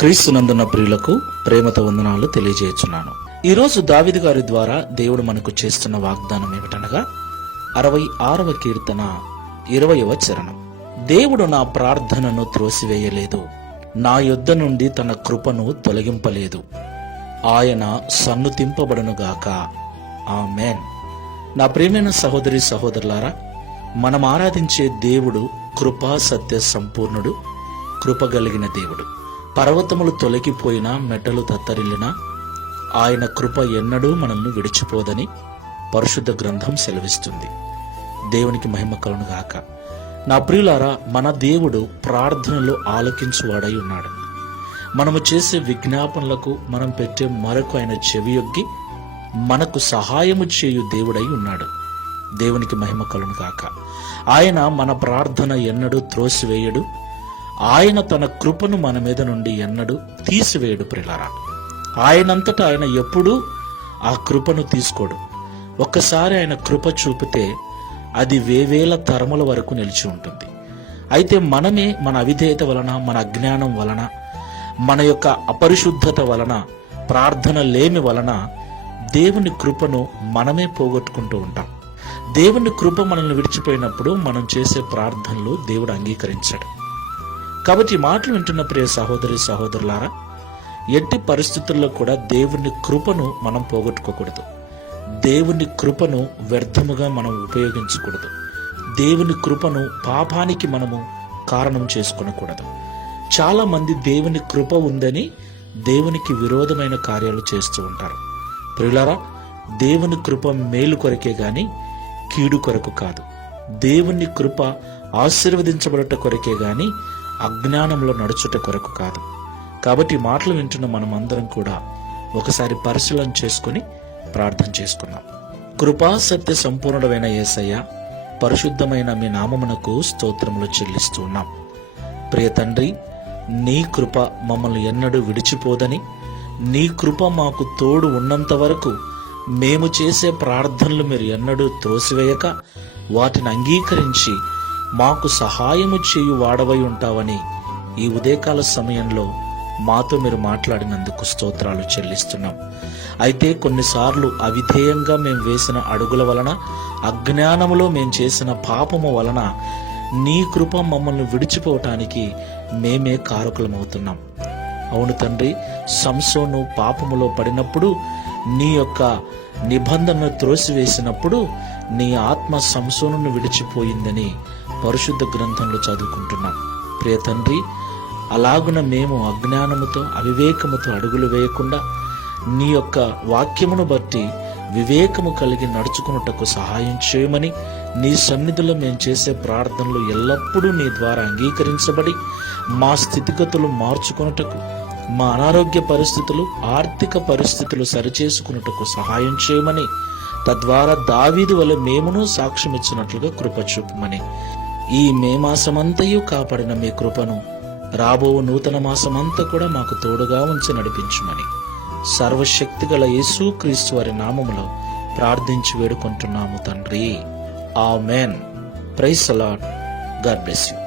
క్రీస్తునందున్న ప్రియులకు ప్రేమతో వందనాలు తెలియజేస్తున్నాను. ఈరోజు దావీదు గారి ద్వారా దేవుడు మనకు చేస్తున్న వాగ్దానం ఏమిటనగా 66వ కీర్తన 20వ చరణం. దేవుడు నా ప్రార్థనను త్రోసివేయలేదు, నా యొద్ద నుండి తన కృపను తొలగింపలేదు. ఆయన సన్నుతింపబడునుగాక. ఆమేన్. నా ప్రియమైన సహోదరి సహోదరులారా, మనం ఆరాధించే దేవుడు కృపా సత్య సంపూర్ణుడు, కృపగలిగిన దేవుడు. పర్వతములు తొలగిపోయినా, మెట్టలు తత్తరిల్లినా ఆయన కృప ఎన్నడూ మనల్ని విడిచిపోదని పరిశుద్ధ గ్రంథం సెలవిస్తుంది. దేవునికి మహిమ కలుగును గాక. నా ప్రియులారా, మన దేవుడు ప్రార్థనలు ఆలకించువాడై ఉన్నాడు. మనము చేసే విజ్ఞాపనలకు మనం పెట్టే మరొక ఆయన చెవియొగ్గి మనకు సహాయము చేయు దేవుడై ఉన్నాడు. దేవునికి మహిమ కలుగును గాక. ఆయన మన ప్రార్థన ఎన్నడూ త్రోసివేయడు. ఆయన తన కృపను మన మీద నుండి ఎన్నడూ తీసివేయడు. ప్రియులారా, ఆయనంతటా ఆయన ఎప్పుడూ ఆ కృపను తీసుకోడు. ఒక్కసారి ఆయన కృప చూపితే అది వేవేల తరముల వరకు నిలిచి ఉంటుంది. అయితే మనమే మన అవిధేయత వలన, మన అజ్ఞానం వలన, మన యొక్క అపరిశుద్ధత వలన, ప్రార్థన లేమి వలన దేవుని కృపను మనమే పోగొట్టుకుంటూ ఉంటాం. దేవుని కృప మనల్ని విడిచిపోయినప్పుడు మనం చేసే ప్రార్థనలు దేవుడు అంగీకరించాడు. కాబట్టి ఈ మాటలు వింటున్న ప్రియ సహోదరి సహోదరులారా, ఎట్టి పరిస్థితుల్లో కూడా దేవుని కృపను మనం పోగొట్టుకోకూడదు. దేవుని కృపను వ్యర్థముగా మనం ఉపయోగించకూడదు. దేవుని కృపను పాపానికి మనము కారణం చేసుకొనకూడదు. చాలా మంది దేవుని కృప ఉందని దేవునికి విరోధమైన కార్యాలు చేస్తూ ఉంటారు. ప్రియులారా, దేవుని కృప మేలు కొరకే గాని కీడు కొరకు కాదు. దేవుని కృప ఆశీర్వదించబడట కొరకే గాని అజ్ఞానంలో నడుచుట కొరకు కాదు. కాబట్టి మాటలు వింటున్న మనం అందరం కూడా ఒకసారి పరిశీలన చేసుకుని ప్రార్థన చేసుకున్నాం. కృపా సత్య సంపూర్ణమైన యేసయ్య, పరిశుద్ధమైన మీ నామమునకు స్తోత్రములు చెల్లిస్తూ ఉన్నాం. ప్రియ తండ్రి, నీ కృప మమ్మల్ని ఎన్నడూ విడిచిపోదని, నీ కృప మాకు తోడు ఉన్నంత వరకు మేము చేసే ప్రార్థనలు మీరు ఎన్నడూ త్రోసివేయక వాటిని అంగీకరించి మాకు సహాయము చేయు వాడవై ఉంటావని ఈ ఉదయకాల సమయంలో మాతో మీరు మాట్లాడినందుకు స్తోత్రాలు చెల్లిస్తున్నాం. అయితే కొన్నిసార్లు అవిధేయంగా మేము వేసిన అడుగుల వలన, అజ్ఞానములో మేము చేసిన పాపము వలన నీ కృప మమ్మల్ని విడిచిపోవటానికి మేమే కారకులమవుతున్నాం. అవును తండ్రి, సంసోను పాపములో పడినప్పుడు నీ యొక్క నిబంధనను త్రోసివేసినప్పుడు నీ ఆత్మ సంసోనును విడిచిపోయిందని పరిశుద్ధ గ్రంథంలో చదువుకుంటున్నాం. ప్రియ తండ్రి, అలాగున మేము అజ్ఞానముతో, అవివేకముతో అడుగులు వేయకుండా నీ యొక్క వాక్యమును బట్టి వివేకము కలిగి నడుచుకున్నటకు సహాయం చేయమని, నీ సన్నిధిలో మేము చేసే ప్రార్థనలు ఎల్లప్పుడూ నీ ద్వారా అంగీకరించబడి మా స్థితిగతులు మార్చుకున్నటకు, మా అనారోగ్య పరిస్థితులు, ఆర్థిక పరిస్థితులు సరిచేసుకున్నటకు సహాయం చేయమని, తద్వారా దావీదు వలె మేమును సాక్ష్యం ఇచ్చినట్లుగా కృప చూపమని, ఈ మే మాసమంతయు కాపాడిన మీ కృపను రాబో నూతన మాసమంతా కూడా మాకు తోడుగా ఉంచి నడిపించుమని సర్వశక్తిగల యేసుక్రీస్తు వారి నామములో ప్రార్థించి వేడుకుంటున్నాము తండ్రి. Amen. Praise the Lord. God bless you.